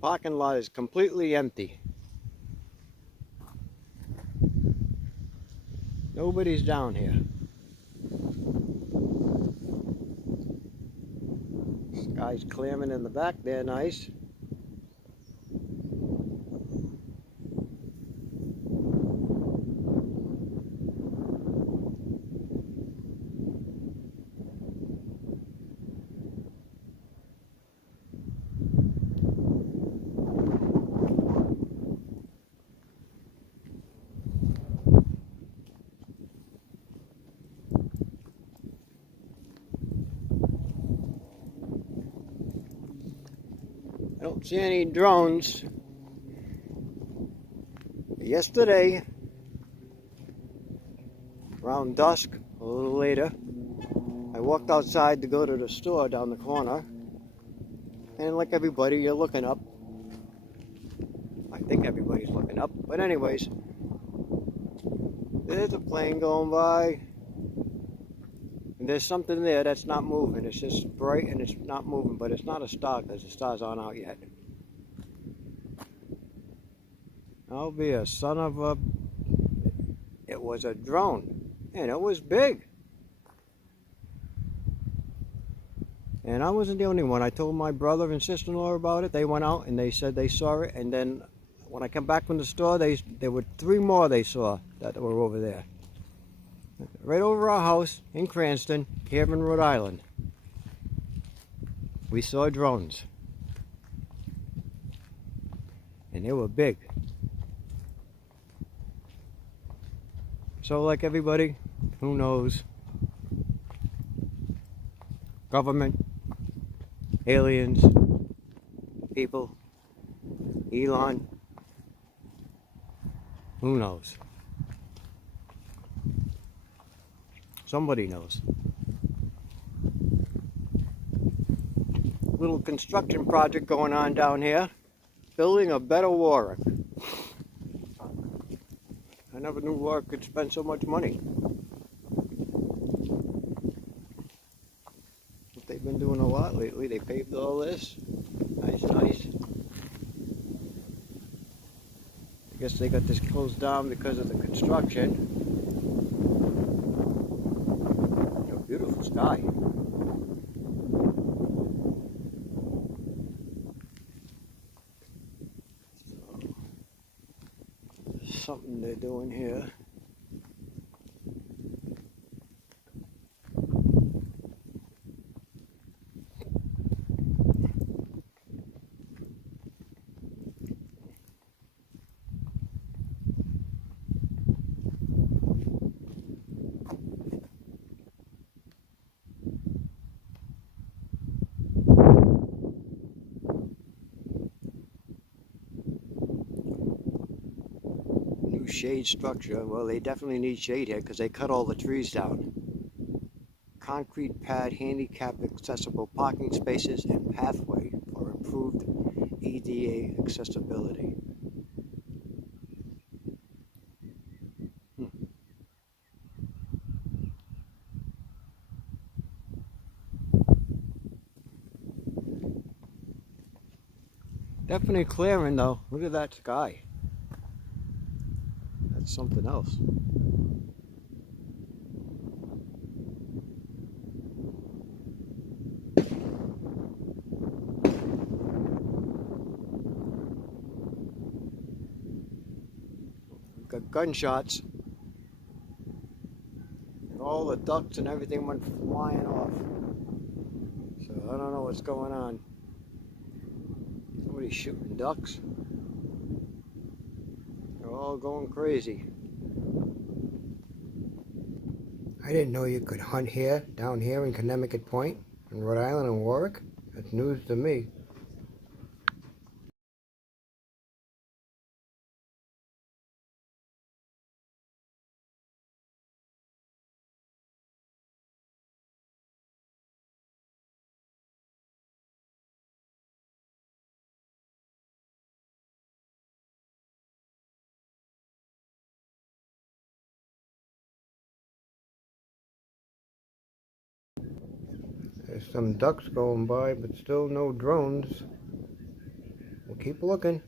Parking lot is completely empty. Nobody's down here. This guy's clamming in the back there, nice. I don't see any drones. Yesterday, around dusk, a little later, I walked outside to go to the store down the corner, and like everybody, you're looking up. I think everybody's looking up, but anyways, there's a plane going by, and there's something there that's not moving. It's just bright and it's not moving, but it's not a star because the stars aren't out yet. I'll be a son of a... It was a drone, and it was big. And I wasn't the only one. I told my brother and sister-in-law about it. They went out and they said they saw it. And then when I come back from the store, there were 3 more they saw that were over there. Right over our house in Cranston, here in Rhode Island. We saw drones. And they were big. So like everybody, who knows? Government, aliens, people, Elon, who knows? Somebody knows. Little construction project going on down here, building a better Warwick. I never knew Warwick could spend so much money. They've been doing a lot lately. They paved all this. Nice, nice. I guess they got this closed down because of the construction. A beautiful sky. So, something they're doing here. Shade structure. Well, they definitely need shade here because they cut all the trees down. Concrete pad, handicapped accessible parking spaces, and pathway for improved ADA accessibility. Definitely clearing though. Look at that sky. That's something else. We've got gunshots. And all the ducks and everything went flying off. So I don't know what's going on. Somebody's shooting ducks. They're all going crazy. I didn't know you could hunt here, down here in Connecticut Point, in Rhode Island and Warwick. That's news to me. There's some ducks going by, but still no drones. We'll keep looking.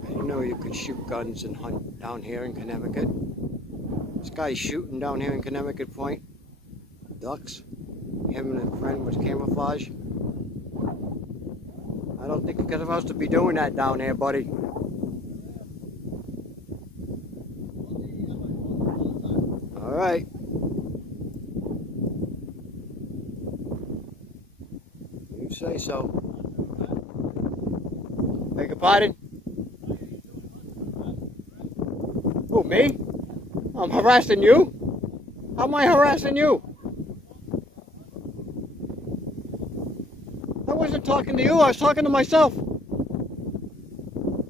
I didn't know you could shoot guns and hunt down here in Connecticut. This guy's shooting down here in Connecticut Point. Ducks. Him and a friend was camouflage. I don't think you're supposed to be doing that down here, buddy. Alright. You say so. Beg your pardon? Who, me? I'm harassing you? How am I harassing you? I wasn't talking to you, I was talking to myself.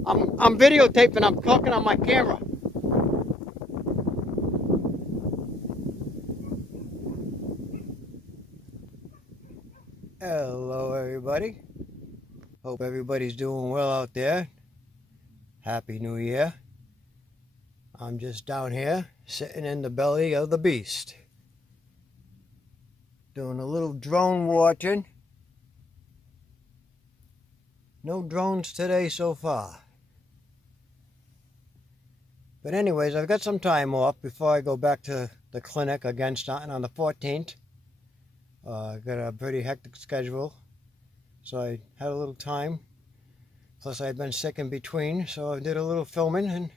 I'm videotaping, I'm talking on my camera. Hello everybody. Hope everybody's doing well out there. Happy New Year. I'm just down here, sitting in the belly of the beast. Doing a little drone watching. No drones today so far. But anyways, I've got some time off before I go back to the clinic again starting on the 14th. I've got a pretty hectic schedule, so I had a little time. Plus I'd been sick in between, so I did a little filming and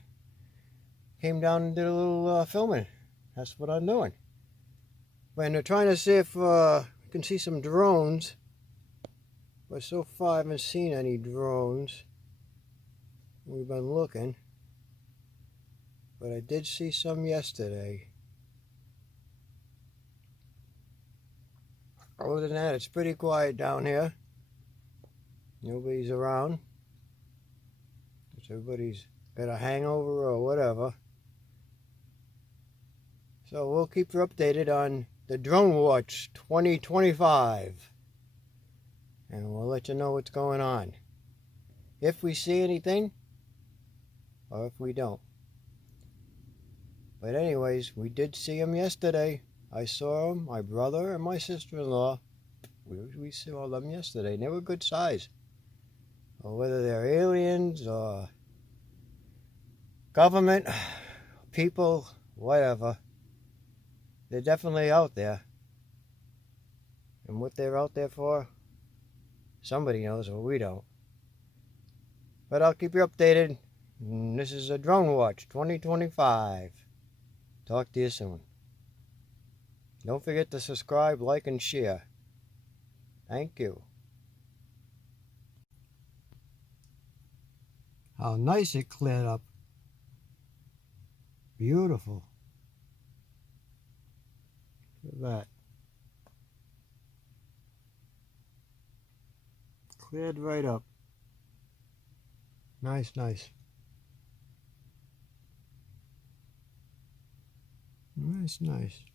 came down and did a little filming. That's what I'm doing. When they're trying to see if we can see some drones, but so far I haven't seen any drones. We've been looking, but I did see some yesterday. Other than that, it's pretty quiet down here. Nobody's around. Everybody's got a hangover or whatever. So we'll keep you updated on the Drone Watch 2025. And we'll let you know what's going on. If we see anything, or if we don't. But anyways, we did see them yesterday. I saw them, my brother and my sister-in-law. We saw them yesterday, and they were good size. Or whether they're aliens or government, people, whatever. They're definitely out there. And what they're out there for, somebody knows, or we don't. But I'll keep you updated. This is a Drone Watch 2025. Talk to you soon. Don't forget to subscribe, like, and share. Thank you. How nice it cleared up. Beautiful. Look at that. Cleared right up. Nice, nice. Nice, nice.